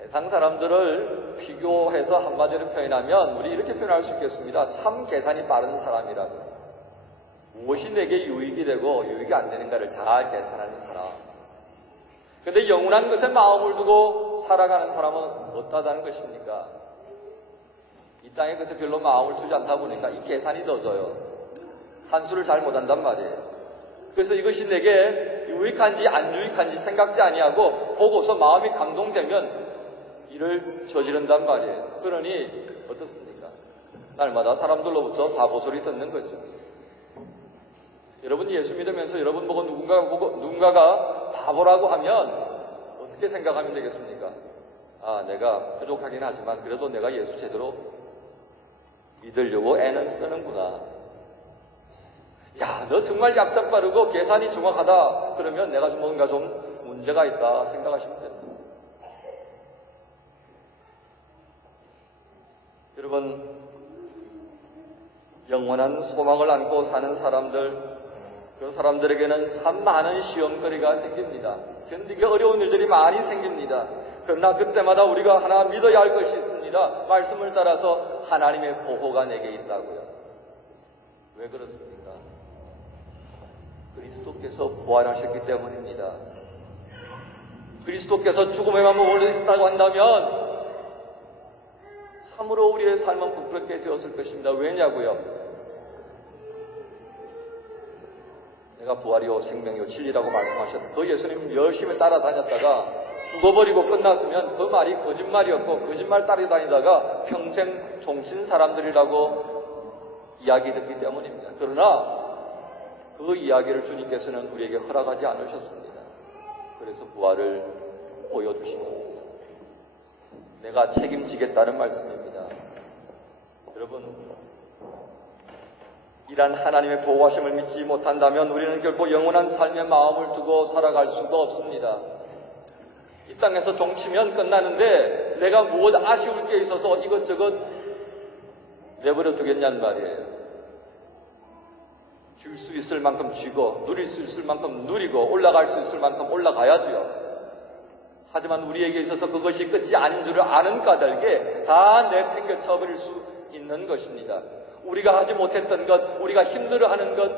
세상 사람들을 비교해서 한마디로 표현하면 우리 이렇게 표현할 수 있겠습니다. 참 계산이 빠른 사람이라고. 무엇이 내게 유익이 되고 유익이 안 되는가를 잘 계산하는 사람. 그런데 영원한 것에 마음을 두고 살아가는 사람은 어떠하다는 것입니까? 이 땅의 것에 별로 마음을 두지 않다 보니까 이 계산이 더져요. 한수를 잘 못한단 말이에요. 그래서 이것이 내게 유익한지 안 유익한지 생각지 아니하고 보고서 마음이 감동되면 일을 저지른단 말이에요. 그러니 어떻습니까? 날마다 사람들로부터 바보 소리 듣는 거죠. 여러분 예수 믿으면서 여러분 보고 누군가가 바보라고 하면 어떻게 생각하면 되겠습니까? 아, 내가 부족하긴 하지만 그래도 내가 예수 제대로 믿으려고 애는 쓰는구나. 야, 너 정말 약삭 빠르고 계산이 정확하다. 그러면 내가 뭔가 좀 문제가 있다 생각하시면 됩니다. 여러분, 영원한 소망을 안고 사는 사람들, 그 사람들에게는 참 많은 시험거리가 생깁니다. 견디기 어려운 일들이 많이 생깁니다. 그러나 그때마다 우리가 하나 믿어야 할 것이 있습니다. 말씀을 따라서 하나님의 보호가 내게 있다고요. 왜 그렇습니까? 그리스도께서 부활하셨기 때문입니다. 그리스도께서 죽음에 머물렀다고 한다면 참으로 우리의 삶은 부끄럽게 되었을 것입니다. 왜냐고요? 내가 부활이요 생명이요 진리라고 말씀하셨다. 그 예수님 열심히 따라다녔다가 죽어버리고 끝났으면 그 말이 거짓말이었고 거짓말 따라다니다가 평생 종신 사람들이라고 이야기 듣기 때문입니다. 그러나 그 이야기를 주님께서는 우리에게 허락하지 않으셨습니다. 그래서 부활을 보여주신 겁니다. 내가 책임지겠다는 말씀입니다. 여러분, 이란 하나님의 보호하심을 믿지 못한다면 우리는 결코 영원한 삶의 마음을 두고 살아갈 수가 없습니다. 이 땅에서 동치면 끝나는데 내가 무엇 아쉬울 게 있어서 이것저것 내버려 두겠냔 말이에요. 줄 수 있을 만큼 쥐고 누릴 수 있을 만큼 누리고 올라갈 수 있을 만큼 올라가야지요. 하지만 우리에게 있어서 그것이 끝이 아닌 줄을 아는 까닭에 다 내팽개쳐 버릴 수 있는 것입니다. 우리가 하지 못했던 것, 우리가 힘들어하는 것,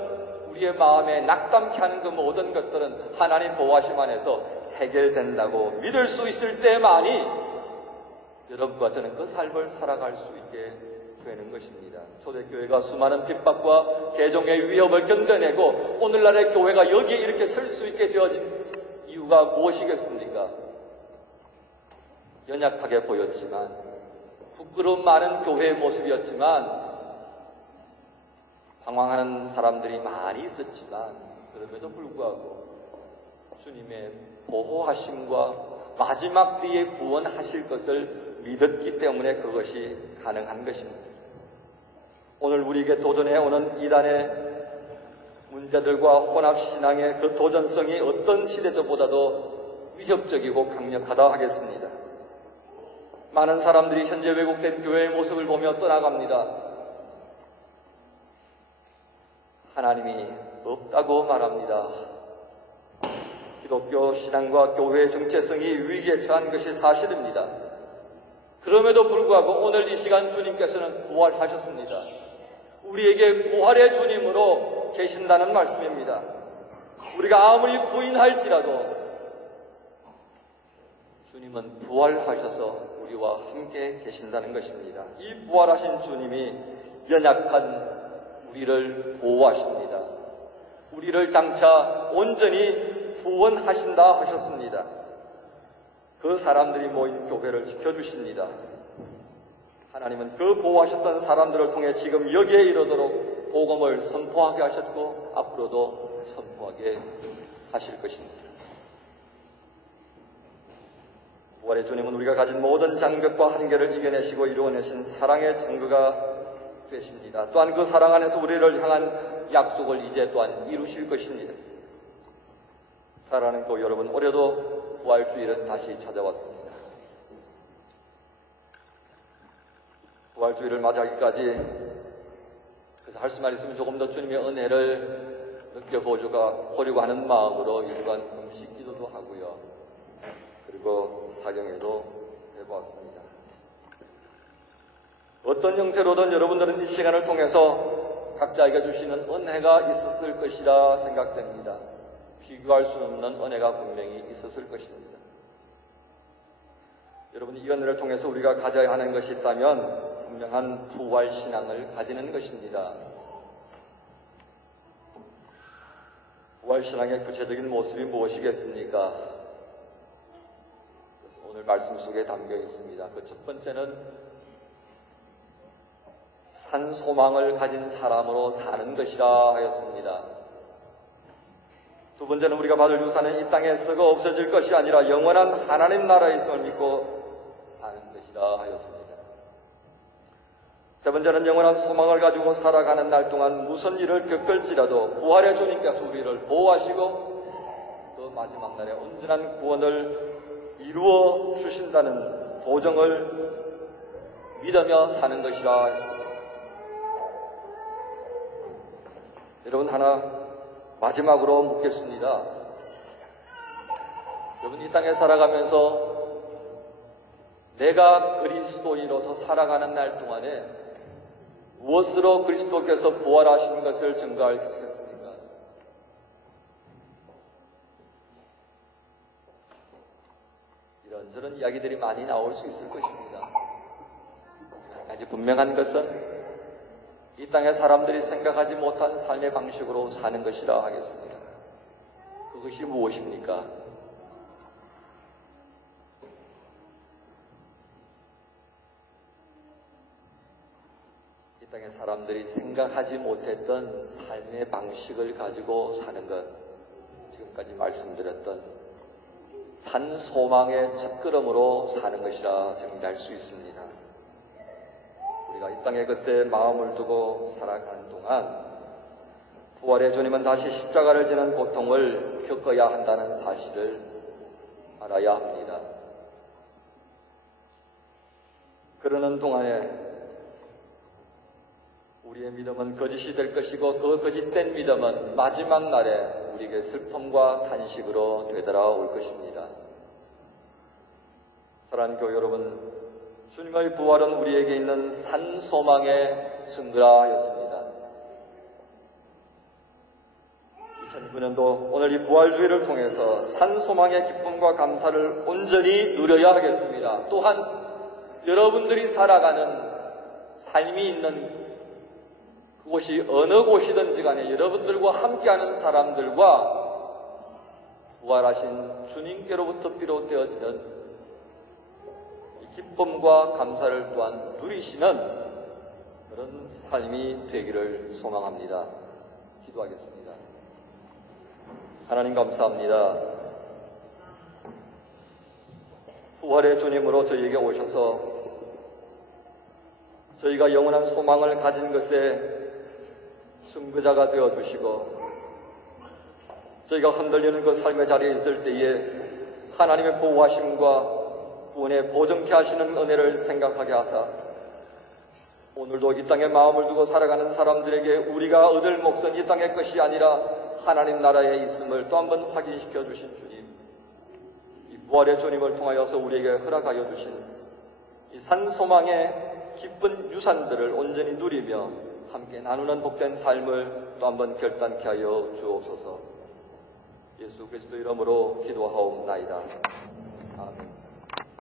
우리의 마음에 낙담케 하는 그 모든 것들은 하나님 보호하심 안에서 해결된다고 믿을 수 있을 때만이 여러분과 저는 그 삶을 살아갈 수 있게 되는 것입니다. 초대교회가 수많은 핍박과 개종의 위협을 견뎌내고 오늘날의 교회가 여기에 이렇게 설 수 있게 되어진 이유가 무엇이겠습니까? 연약하게 보였지만, 부끄러움 많은 교회의 모습이었지만, 방황하는 사람들이 많이 있었지만, 그럼에도 불구하고 주님의 보호하심과 마지막 뒤에 구원하실 것을 믿었기 때문에 그것이 가능한 것입니다. 오늘 우리에게 도전해오는 이단의 문제들과 혼합신앙의 그 도전성이 어떤 시대보다도 위협적이고 강력하다 하겠습니다. 많은 사람들이 현재 왜곡된 교회의 모습을 보며 떠나갑니다. 하나님이 없다고 말합니다. 기독교 신앙과 교회의 정체성이 위기에 처한 것이 사실입니다. 그럼에도 불구하고 오늘 이 시간 주님께서는 부활하셨습니다. 우리에게 부활의 주님으로 계신다는 말씀입니다. 우리가 아무리 부인할지라도 주님은 부활하셔서 우리와 함께 계신다는 것입니다. 이 부활하신 주님이 연약한 우리를 보호하십니다. 우리를 장차 온전히 구원하신다 하셨습니다. 그 사람들이 모인 교회를 지켜주십니다. 하나님은 그 보호하셨던 사람들을 통해 지금 여기에 이르도록 복음을 선포하게 하셨고 앞으로도 선포하게 하실 것입니다. 부활의 주님은 우리가 가진 모든 장벽과 한계를 이겨내시고 이루어내신 사랑의 증거가 되십니다. 또한 그 사랑 안에서 우리를 향한 약속을 이제 또한 이루실 것입니다. 사랑하는 교회 여러분, 올해도 부활주일은 다시 찾아왔습니다. 부활주일을 맞이하기까지 할 수만 있으면 조금 더 주님의 은혜를 느껴보려고 하는 마음으로 일간 금식 기도도 하고요. 그리고 사경에도 살펴보았습니다. 어떤 형태로든 여러분들은 이 시간을 통해서 각자에게 주시는 은혜가 있었을 것이라 생각됩니다. 비교할 수 없는 은혜가 분명히 있었을 것입니다. 여러분, 이 은혜를 통해서 우리가 가져야 하는 것이 있다면 분명한 부활신앙을 가지는 것입니다. 부활신앙의 구체적인 모습이 무엇이겠습니까? 오늘 말씀 속에 담겨 있습니다. 그 첫 번째는 산 소망을 가진 사람으로 사는 것이라 하였습니다. 두 번째는 우리가 받을 유산은 이 땅에 썩어 없어질 것이 아니라 영원한 하나님 나라에 있음을 믿고 사는 것이라 하였습니다. 세 번째는 영원한 소망을 가지고 살아가는 날 동안 무슨 일을 겪을지라도 부활의 주님께서 우리를 보호하시고 그 마지막 날에 온전한 구원을 이루어 주신다는 보증을 믿으며 사는 것이라 했습니다. 여러분, 하나 마지막으로 묻겠습니다. 여러분, 이 땅에 살아가면서 내가 그리스도인으로서 살아가는 날 동안에 무엇으로 그리스도께서 부활하신 것을 증거하시겠습니까? 이런저런 이야기들이 많이 나올 수 있을 것입니다. 아주 분명한 것은 이 땅의 사람들이 생각하지 못한 삶의 방식으로 사는 것이라 하겠습니다. 그것이 무엇입니까? 이 땅의 사람들이 생각하지 못했던 삶의 방식을 가지고 사는 것, 지금까지 말씀드렸던 산 소망의 첫걸음으로 사는 것이라 정리할 수 있습니다. 우리가 이 땅의 것에 마음을 두고 살아가는 동안 부활의 주님은 다시 십자가를 지는 고통을 겪어야 한다는 사실을 알아야 합니다. 그러는 동안에 우리의 믿음은 거짓이 될 것이고 그 거짓된 믿음은 마지막 날에 우리에게 슬픔과 탄식으로 되돌아올 것입니다. 사랑하는 교회 여러분, 주님의 부활은 우리에게 있는 산 소망의 증거라 하였습니다. 2009년도 오늘 이 부활주의를 통해서 산 소망의 기쁨과 감사를 온전히 누려야 하겠습니다. 또한 여러분들이 살아가는 삶이 있는 그곳이 어느 곳이든지 간에 여러분들과 함께하는 사람들과 부활하신 주님께로부터 비롯되어지는 기쁨과 감사를 또한 누리시는 그런 삶이 되기를 소망합니다. 기도하겠습니다. 하나님 감사합니다. 부활의 주님으로 저희에게 오셔서 저희가 영원한 소망을 가진 것에 증거자가 되어주시고 저희가 흔들리는 그 삶의 자리에 있을 때에 하나님의 보호하심과 구원에 보정케 하시는 은혜를 생각하게 하사 오늘도 이 땅에 마음을 두고 살아가는 사람들에게 우리가 얻을 몫은 이 땅의 것이 아니라 하나님 나라에 있음을 또 한 번 확인시켜 주신 주님, 이 부활의 주님을 통하여서 우리에게 허락하여 주신 이 산소망의 기쁜 유산들을 온전히 누리며 함께 나누는 복된 삶을 또 한 번 결단케 하여 주옵소서. 예수 그리스도 이름으로 기도하옵나이다. 아멘.